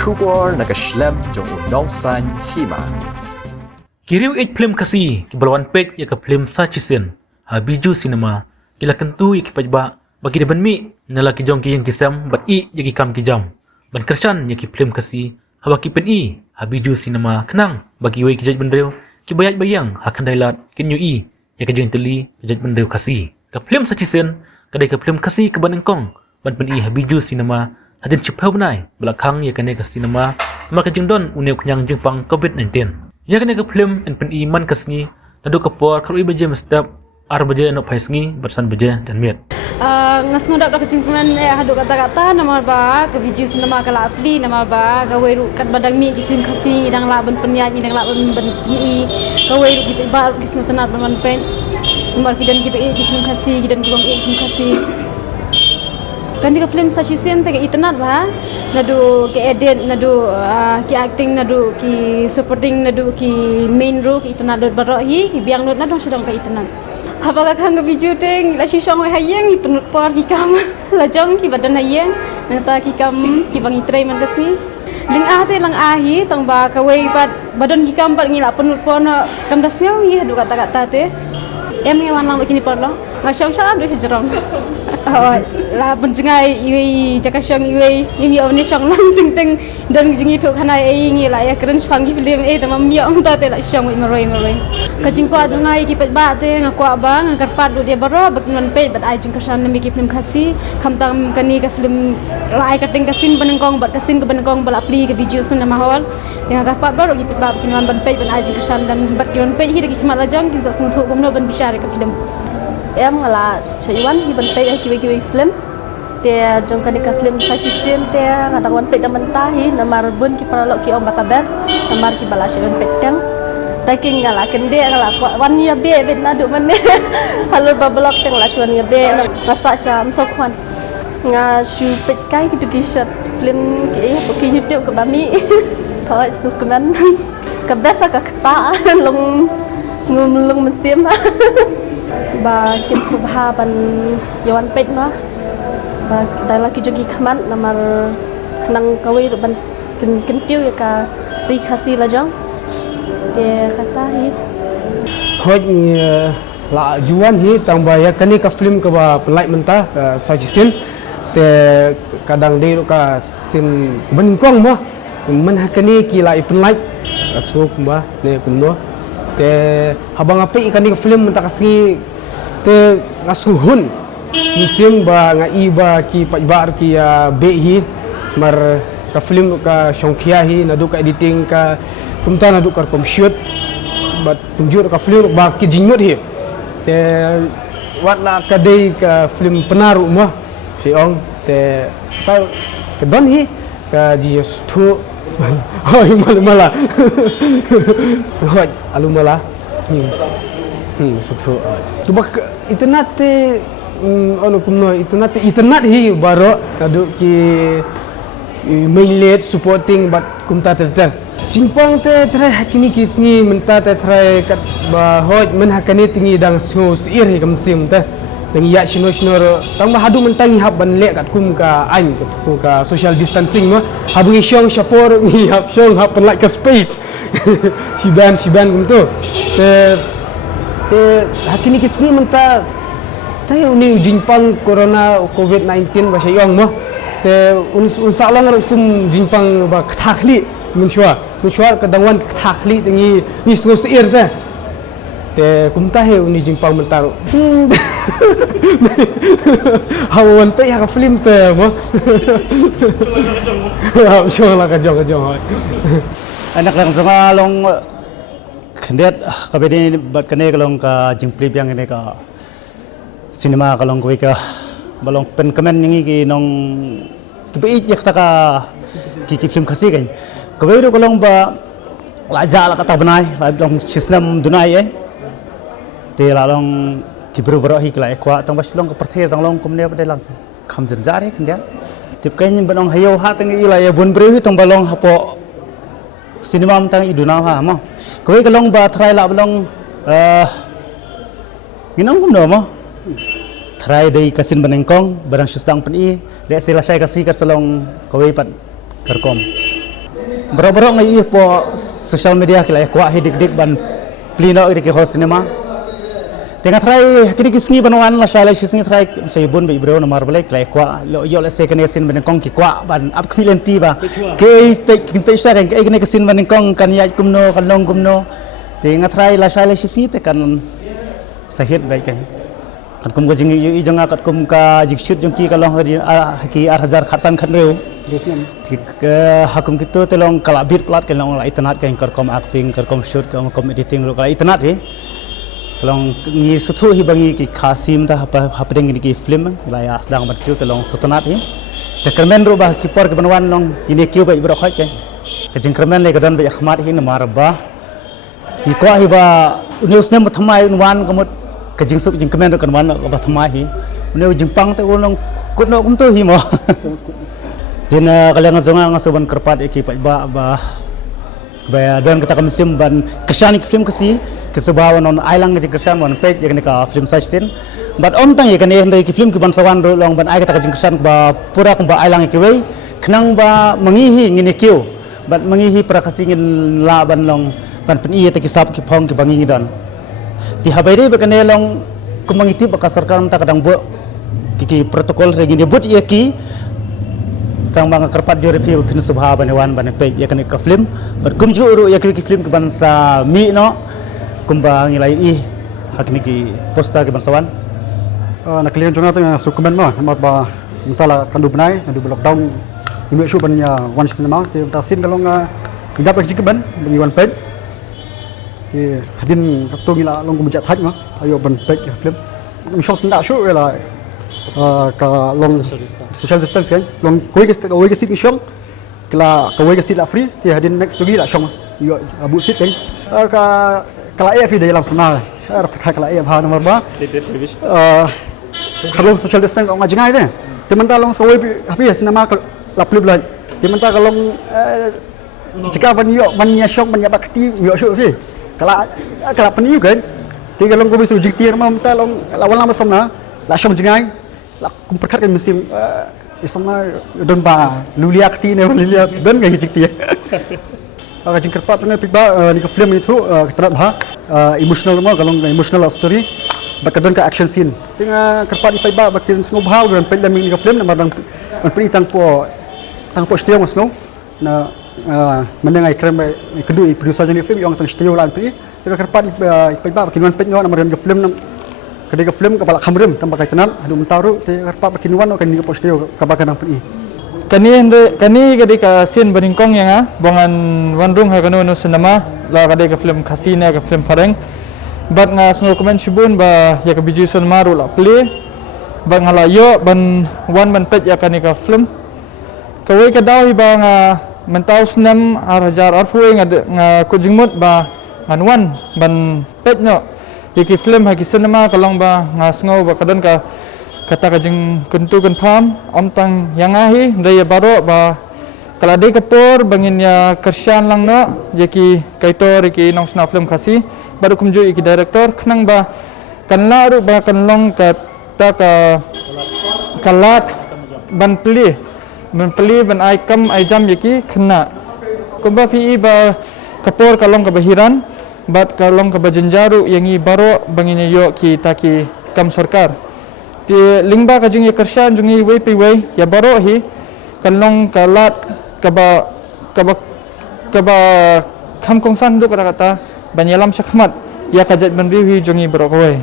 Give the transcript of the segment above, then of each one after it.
Kubor nakaslem jong unongsan hima. Kiriu ik film kasi kibalawan pek ya ka film sa chisen habiju cinema kila kentu ya kipajba bagi deban mi nalaki jong ki yang kisam bat I ya ki kam ki jam ban kersan ya ki film kasi hawa ki pen I habiju cinema kenang bagi wei ki jaj bendreu ki bayat bayang hakan dailat kinyu I ya ka jeng teli jaj bendreu kasi ka film sa chisen kadai ka film kasi ke ban engkong ban pen I habiju cinema hadin chiphau benai belakang ya kane ka cinema maka jeng don uneu kenyang jeng pang covid-19 ya kene ke film en pen iman kasngi nadu kapor kalau ibaje mestap ar baje no paisngi bersan baje dan miet ngas ngodak dak cingkuman hadu kata-kata nama ba ke biju sinema kala apli nama ba gawe ru kat badang mi di film kasih dang la ben penyanyi dang la ben mi gawe ru ki ba kis ngotenat ban pen nomor kidan ki di film kasih kidan ki film kasih kan di film sasisen te itnat ba nadu ke edit nadu ki acting nadu ki supporting nadu ki main role ki itnat barohi ki biang not nadu sedang ke itnat habaga khang ke biju teng la shisong hayeng ki penut por ki kam la jong ki badan hayeng nata ki kam ki bangi trai man kasi ling te lang ahi tong ba ka wei bat badan ki kam bat ngila penut por na kam dasyo ye du kata-kata te em ngewan lang begini por lo ngasong sa do sejerong la penjengai iwi jakasong iwi ini oni song lang ting ting dan jingi tu kana ngi la ya keren spangi film tamam miong ta te la song maroi kajing ko ajungai ki pet ba te ngakwa ba ngakar pat do dia baro baknan pe bat ai jing kasan mi ki film khasi khamtam kani ka film la ai kating kasin banengkong bat kasin ke banengkong bal apli ke biju sen mahol te ngakar pat baro ki pet ba kinan ban pe ban ai jing kasan dan bat kinan pe hi de ki mala jang kin sas ngtho gomno ban bishare ka film em là Chaiwan hi ban pe kiwi film te jong kan ka film fashion te ngata wan pe damanta hi namar bun ki paralo ki om batabes namar ki bala sheven petang ta king ngala kende ngala wan ya be bet nadu man halur bablok teng la shwan ya be rasa sham sokwan nga shu pet kai ki tu ki shot film ki youtube ka bami thoi sukuman ka besa ka kta long ngum mensim ba kin subha ban yawan pet ma ba dai laki jogi khaman namar khanang kawi ban kin tiu ya ka ri khasi la jong te khata hi hoj la juan hi tang ba ya kani ka film ka ba pelai menta sajisin te kadang de ka sin beningkong ma men hakani ki la ipenlai asuk ba ne kumno te habang api kani ka film menta kasi te ngasuhun musim ba nga iba ki pajbar ki be hi mar ka film ka shongkhia hi nadu ka editing ka kumta nadu ka kom shoot bat tunjur ka film ba ki jinyot hi te wat la ka dei ka film penaru ma si ong te ka don hi ka ji stu hoi mala hoi alumala sutu coba internet te ono kumno internet hi baro adu ki mainlet supporting bat kumta ter Jinpang te try hakini kisni menta te try kat ba hoj men hakani tingi dang so sir hi kamsim te dang ya shino tang ba hadu mentang hab ban le kat kum ka ain ka social distancing ma habu shong shapor ni hab shong hab like ka space siban kum tu te hakini kisni menta tayo ni Jinpang corona covid-19 ba sayong mo te unsa lang kum Jinpang ba kthakli munshwa kadangwan kthakli tingi ni so sir te kum tahe uni Jinpang mentaro hawan pe ya film te mo show la ka jong anak lang sangalong kendet kabedi bat kene kalong ka jingplip yang ini ka cinema kalong koi ka balong pen komen ngi ki nong kibeit yak taka ki film khasi kan kabei ro kalong ba laja la kata benai la long sistem dunai te la long kibru bro hi kla ekwa tong bas long ka perthe tong long kumne ba lang kham janjare kendia tip kain banong hayo ha tang ila ya bun bre tong balong hapo cinema tang iduna ha mo koi kalong ba try la balong ginong kumno mo try dei kasin banengkong barang susdang pen I le sila sai kasi kar salong koi pat karkom Bro-bro ngai po social media kila kuat hidik-dik ban plino di hall cinema. Tengah try kini kisni banwan la shalai sisni try saya bun bi bro nomor balik kila kuat lo yo la second sin ban kong ki kuat ban up kmilen pi ba. Ke pe sha kan ke kini kisin ban kong kan ya kumno kan long kumno. Tengah try la shalai sisni te kan sahid baik kan. Kan kum ko jing yu jang kat kum ka jik shoot jong ki kalong ki 8000 khatsan khat reu. Ke hakum kita tolong kalau bid plat kalau lah internet kan kerkom acting kerkom shoot kerkom editing kalau internet he kalau ni suatu hibangi ki kasim dah apa dengan ki film lah ya sedang berkiu tolong internet he terkemen rubah kipor ke banwan long ini kiu baik berkhoi kan kejeng kermen le kedan baik khmat he namar bah ni ko hiba newsnya muthamai unwan kamut kejeng suk jeng kemen kan wan ba thamai he ne jempang te ulong kutno kum tu hi mo Dina kalian ngazonga ngasoban kerpat iki ba kebaya dan kita musim ban kesan film kesi kesebawan on ailang ke kesan mon page yang ka film sajsin but om tang yakane hendai ki film ki ban sawan ro long ban ai kata kesan ba pura ba ailang ki wei kenang ba mengihi ngini kiu bat mengihi prakasi ngin la ban long ban peni ta ki sap ki phong ki bangi don di habairi ba kane long kumangiti ba sarkar ta kadang bo ki protokol regini but ye ki tang bang kerpat jo review pin subha banewan bane page ya kan ka film but kum ju ru ya ki film ke bansa mi no kumbang ilai I hak ni ki poster ke bansawan nak lihat jonga tengah sukumen mah nampak bah mentala kandu benai kandu lockdown imbe shu bannya one cinema te tasin kalau nga indap lagi ke ban bagi one page ki hadin tu ngila long ku bejat thaj mah ayo ban page film misong senda shu lah ka long social distance kan long koi ke sit shong kala koi ke sit la free ti hadin next lagi la shong yo abu sit kan ka kala af di dalam sana kala af ha nomor ba kalau social distance ong ajingai de teman-teman long sawai hapi cinema la plub la teman-teman kalau jika banyak shong banyak bakti yo shu fi kala peniu kan ti kalau ko bisu jiktir ma mta long lawan lama somna la shong jingai la kum perkat kan musim isomna don ba lulia kti ne lulia don ga hijik aga jing kerpat ne pikba ni ka film itu ketrat ha emotional mo kalong emotional story bakadon ka action scene tinga kerpat ipai ba bakin snow ha don pe dami ni ka film na madang pri tang po stiu snow na menengai krem kedu i producer ni film yang tang stiu lan pri tinga kerpat ipai ba bakin wan pe no na madang ka film kedai ke film kepala kamrem tambah kaitan adu mentaru te karpa pakinuan kan ni postio kabakan ang pi kani kedai ke scene beningkong yang bongan wandrung ha kanu no cinema la kedai ke film kasina ke film pareng bat nga sno komen shibun ba ya ke biju son maru la play ba ngala yo ban wan ban pet ya kani ke film kawai ke dau ba nga mentau senam arjar arfuing nga kujingmut ba ngan ban pet no Yaki film haki cinema kalong ba ngasngau ba kadon ka kata kajing kuntu kan pam om tang yang ahi daya baro ba kala de kapor bangin ya kersyan lang no yaki kaitor yaki nong sna film khasi baru kumju yaki director khnang ba kanla ru ba kanlong ka ta ka kalat ban pli ban ai kam ai jam yaki khna kumba fi ba kapor kalong ka bahiran bat kalong ke bajenjaru yang i baro bangine yo ki taki kam sarkar ti lingba ka jing kershan jung i wei pi wei ya baro hi kalong kalat kaba kam kongsan do kata banyalam sakmat ya kajat bandri hi jung i baro wei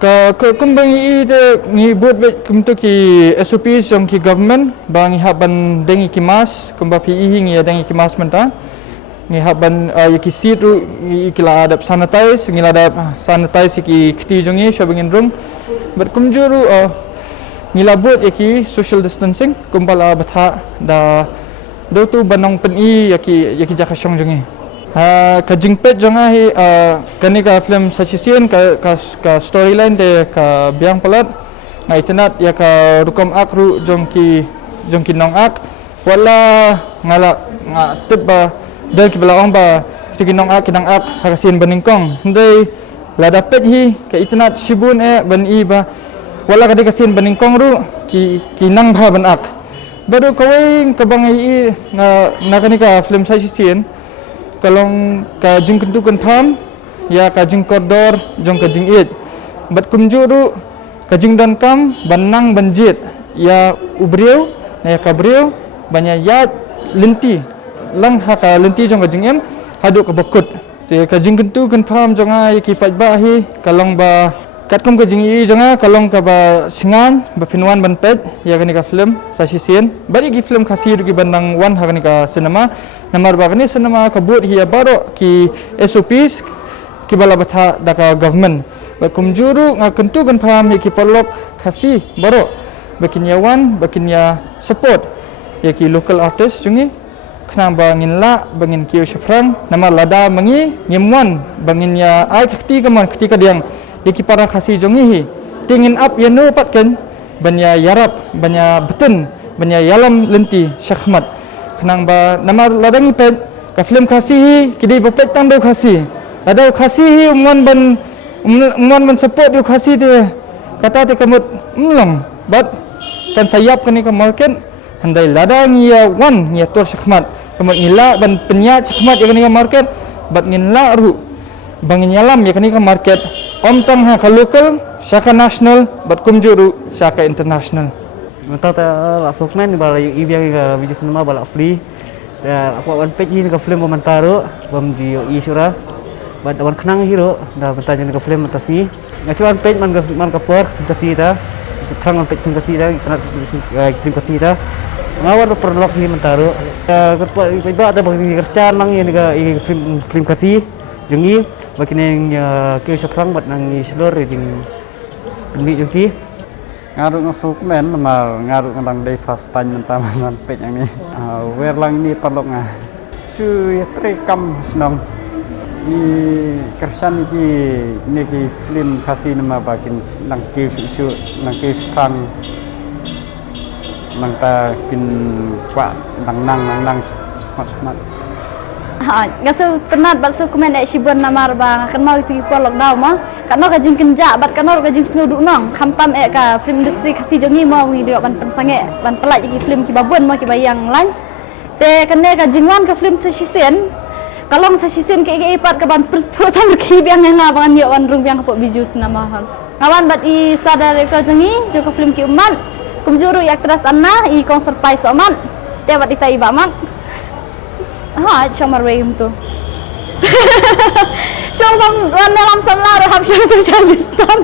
ka kumbang i de ngi bot be kumtu ki SOP jong ki government bang ha ban dengi ki mas kumba pi hi ngi ya dengi ki mas menta ni haban yaki situ ikila adap sanitize ngila adap sanitize ki kti jongi shabingin room but kumjuru ngila bot yaki social distancing kumbala batha da do tu banong peni yaki jakasyong jongi ka jingpet jonga hi kani ka film sachisian ka storyline de ka biang palat ngai tenat ya ka rukom akru jongki nong ak wala ngala tibba dan kibala ong ba kinong ak kinang ak hakasin beningkong ndai la dapat hi ka itnat shibun ban i ba wala ka dikasin beningkong ru ki nang ba ban ak baru kawin kabangai na kanika film sa sisien kalong ka jing kentukan pham ya ka jing koridor jong ka jing it bat kumjuru ka jing dan kam banang banjit ya ubriu na ya kabriu banya ya lenti lang ha ka lenti jong ka jing em hadu ka bakut te ka jing kentukan pham jong ai ki pat ba hi kalong ba kat kom ka jing i jong kalong ka ba singan ba pinwan ban pet ya kanika film sa sisien bari ki film khasi ru ki bandang wan ha kanika cinema namar ba kani cinema kabut hiya baro ki SOPs ki bala batha daka government ba kumjuru nga kentu kan pham ki polok khasi baro bakin yawan bakin ya support ya ki local artist jungi khna ba ngin la bangin kiyo shafrang namar lada mangi nyemwan bangin ya ai khti kaman khti ka diang ya ki para khasi jungi hi tingin up ya no patken banya yarap banya beten banya yalam lenti shakhmat kenang ba namar ladang ipet ka film khasi kidi bapet tang do khasi ada khasi umon ban support do khasi de kata te kamut mlong bat kan sayap kani ka market handai ladang ya wan ya tor shakhmat kamut ngila ban penya shakhmat ya kani ka market bat ngila ru bangin yalam ya kani ka market om tang ha ka local syaka national bat kumjuru syaka international Mata la sokmen bala ibiang ka biji cinema bala free. Da aku wan page ni ka film mantaro bam di isura. Bad wan khnang hero da batajan ka film atas ni. Ngacuan page man ka por kasi ta. Khang wan page kasi ta film kasi ta. Ngawar perlok ni mantaro. Ka iba ada bang kerjaan mang ni ka film kasi jungi bakin yang kau sekarang buat nangi seluruh jeng ni jungi. Ngaruk ngasuk men mal ngaruk ngadang day fast time mentah man pet yang ni wer lang ni perlok ngah su ya trekam senang i kersan ni ki film kasih nama bakin nang kiu su nang kiu sekarang nang ta kin kwa nang smart Gasu penat bat su komen ai shibon namar ba kan mau itu po lockdown ma kan no ka jing kenja bat kan no ka jing snuduk nong khamtam e ka film industry khasi jongi mau video ban pensange ban pelaj ki film ki babon ma ki bayang lan te kan ne ka jingwan ka film sesisen kalong sesisen ke ipat ka ban prosam ki biang nga ban yo wan rung biang ko biju sinama hal ngawan bat i sada director jongi jo ka film ki umman kumjuru aktris anna i konser pai soman te bat itai ba man ha chamar wem tu syong wan dalam samlar hab syong socialistan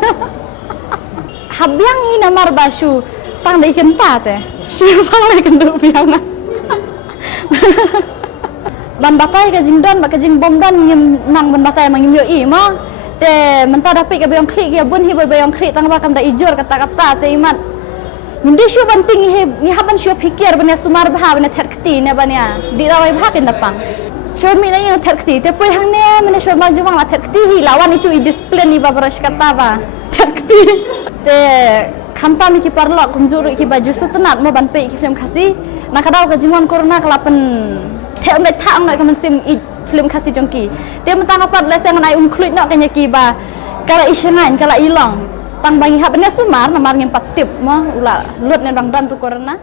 habyang ni namar basu tang dai kenta te syong lai kendu biang ban batai ka jingdan ba ka jing bom dan ngim nang ban batai mangim yo i ma te menta dapat ka bayang klik ya bun hi bayang klik tang ba kam da ijor kata-kata te iman Mundi syu banting ni haban syu pikir banya sumar bha banya terkti ne banya di rawai bha kin dapang syu mi na yang terkti te poi hang ne mena syu ma jumang la terkti hi lawan itu I display ni ba barash kata ba terkti te khamta mi ki parla kumjuru ki baju sutunat mo ban pe ki film khasi na kadau ka jingwan corona kalapen te on dai thang noi ka man sim I film khasi jongki te mentang apat leseng nai kluit no kanya ki ba kala isengan kala ilong tang bangi hab ne sumar namar ngem patip mo ula lut ne bang dan tu corona